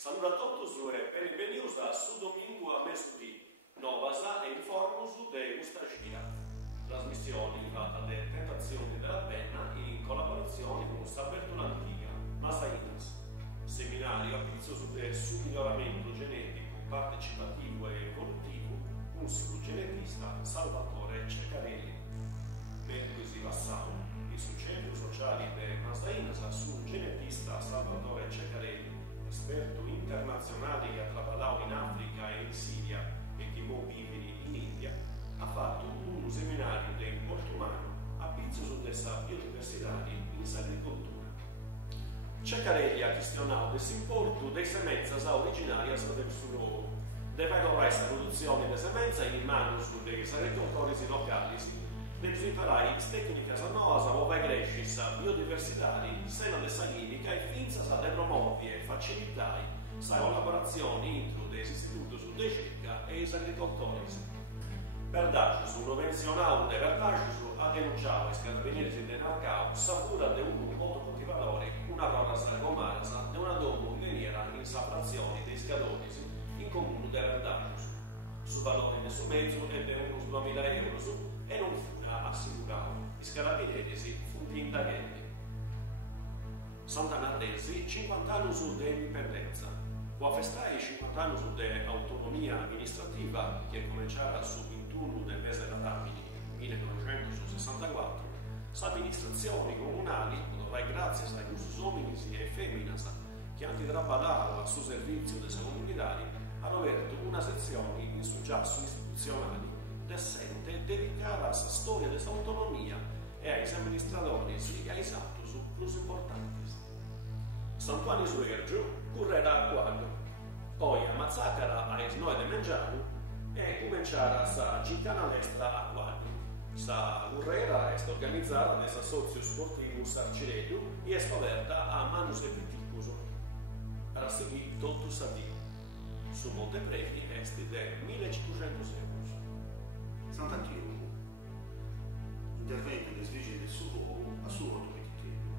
Saluda a todos e benvenuti a su domingo a mesudì, novas e informus de Ustagira, trasmissione fatta de tentazioni della penna in collaborazione con Sabertuna Antica, Masainas, seminario a pizzo su miglioramento genetico, partecipativo e evolutivo, un sul genetista Salvatore Ceccarelli. Mentre si passava i centri sociali de Masainas sul genetista Salvatore Ceccarelli, esperto internazionale che ha lavorato in Africa e in Siria e che ora vive in India, ha fatto un seminario di porto umano a pizzo su questa biodiversità in agricoltura. Ceccarelli ha questionato l'importo delle semenze originarie del suo luogo, deve trovare questa produzione di semenze in mano degli agricoltori locali, deve imparare tecniche nuove per crescere la biodiversità seno della chimica e finza a promuovere e facilitare la collaborazione entro gli istituti di ricerca e gli agricoltori. Per dare su convenzionale di vantaggio ha denunciato i carabinieri del mercato savura di un motocoltivatore, una rosa romanza e una domo che veniva in frazioni dei scadoni in comune di vantaggio. Su valore del suo mezzo è di unos 2.000 euro e non fu assicurato. I carabinieri fu indagati. Sant'Anardesi 50 anni di indipendenza. Può festare i 50 anni di autonomia amministrativa che cominciava sul 21 del mese da Tamini nel 1964. L'amministrazione comunali, grazie agli uomini e femmine che hanno lavorato al suo servizio delle comunità, hanno aperto una sezione in successo istituzionali decente dedicata alla storia dell'autonomia e ai amministratori e ai santos più importanti. Santuani Suergio correrà a quadro, poi a Mazzacara a Esnoe de Mengiano e cominciare a gincana destra a quadro. La correra è organizzata dall'Assozio Sportivo Sarcireggio e è scoperta a Manus e Piticus, per seguire tutto il Sadì. Su Montepremi è del 1500 euro. Sant'Antioco, intervento dei vigili del suo luogo a suo ortopedicherio.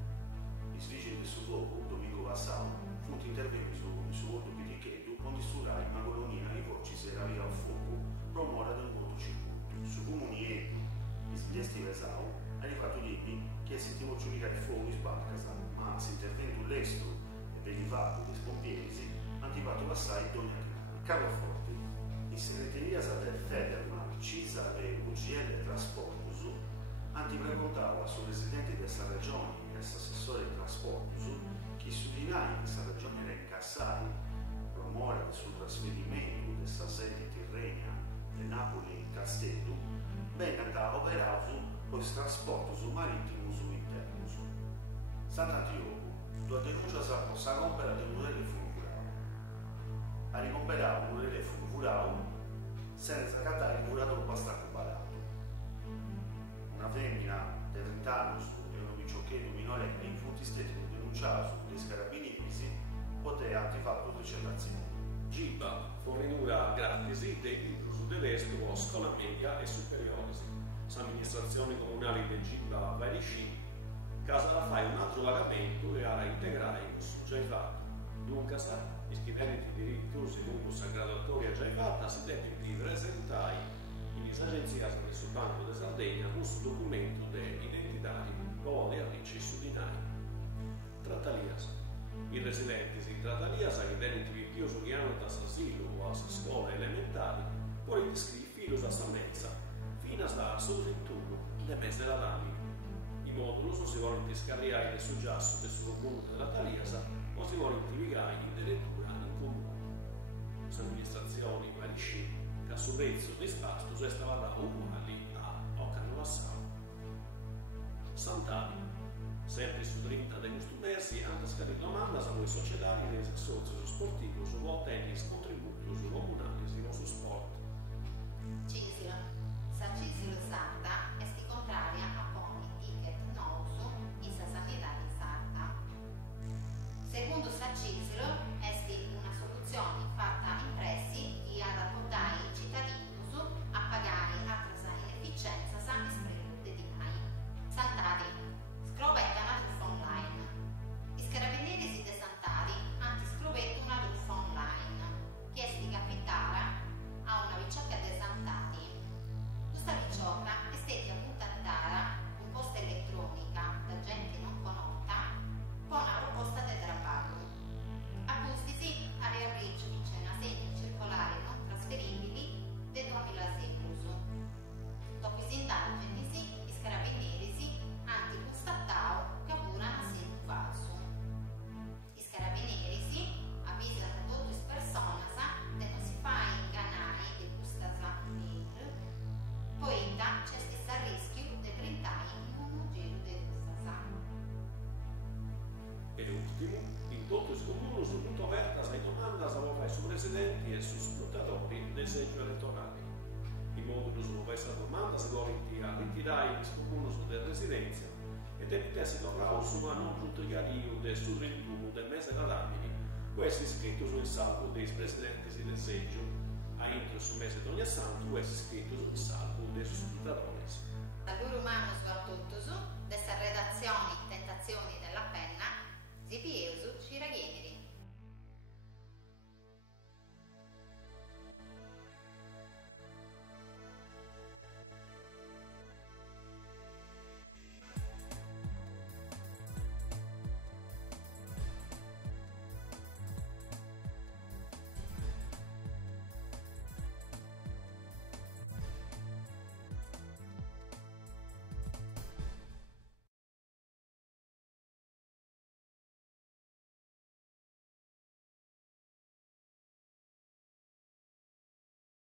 I vigili del suo luogo, domingo passato, fu intervenuti su ortopedicherio con disturbare una colonia di voci se era via al fuoco, promora del motocircuito. Su comunietto, gli esti vesau, hanno fatto dirmi che si ti voglio mica il fuoco in sbarca, ma si intervenuto l'estro e venivato dei pompieri, hanno fatto passare Dona Carlo Forti. In segreteria del Federman, CISA e UGL Trasportus, hanno preguntato ai residenti di questa regione e all'assessore di Trasportus che su di noi questa regione era incassata, promuovere sul trasferimento di questa sede tirrenia di Napoli in Castello, venga da operare con il trasporto marittimo su interno. Sant'Antioco, dove denuncia sa possa rompere del modello fungurale. Ha ricomperato un modello fungurale senza cattare il muratore abbastanza barato. Una femmina di 30 anni e un picciochetto minorenne in funti stati denunciato dai carabinieri poteva attivare precettazione. Giba, fornitura gratis dei libri dell'estero a scuola media e superiore. L'amministrazione comunale del Giba Varisci, casa da fare un altro pagamento e a integrare il su già fatto. Dunque, gli studenti dirittosi lungo la graduatoria già fatta si deve presentare in agenzia sul Banco di Sardegna un documento di identità con le ricci su di noi. Trattalias. I residenti in Trattalias che identificano più su che hanno asilo o a scuola elementari, poi iscrivi filo a Samezza, fino a sul 21 del mese della Dami. I moduli si vogliono scaricare sul giasso del suo comune della Taliasa o si vogliono indicare in lettura in comune. Le amministrazioni Varisci, che a suo prezzo di spasto stavano uguali a Occano Vassano. Sant'Ani, sempre su 30 dei nostri mesi, hanno scritto domanda su voi societari dei soci sportivi su tennis contributo su comunali su sport. Cisilo. Sa Cisilo Sarda esti contraria a poni ticket nousu in sa sanità di Sarda. Secondo Sa Cisilo esti una soluzione fatta in pressi di adattare i cittadini a pagare altre inefficienza sa espressione di mai. Sant'Ari. Scrovetta una truffa online. I carabinieri si de Sant'Ari anti scrovetto una truffa ultimo, in tutto il comune su tutto aperta sei domanda se vuoi fare su residenti e su scrutatori dei seggi elettorali. In modo che su questa domanda si vuole ritirare il comune su delle residenze ed evitare la clausola non giudicario del su 31 del mese d'april, questo è scritto sul salvo dei presidenti del seggio, a entro sul mese di ogni santo, questo è scritto sul salvo dei scrutatori. Da loro umano su autotuso, dessa redazioni, tentazioni della penna, zipieusu, ci raghieneri.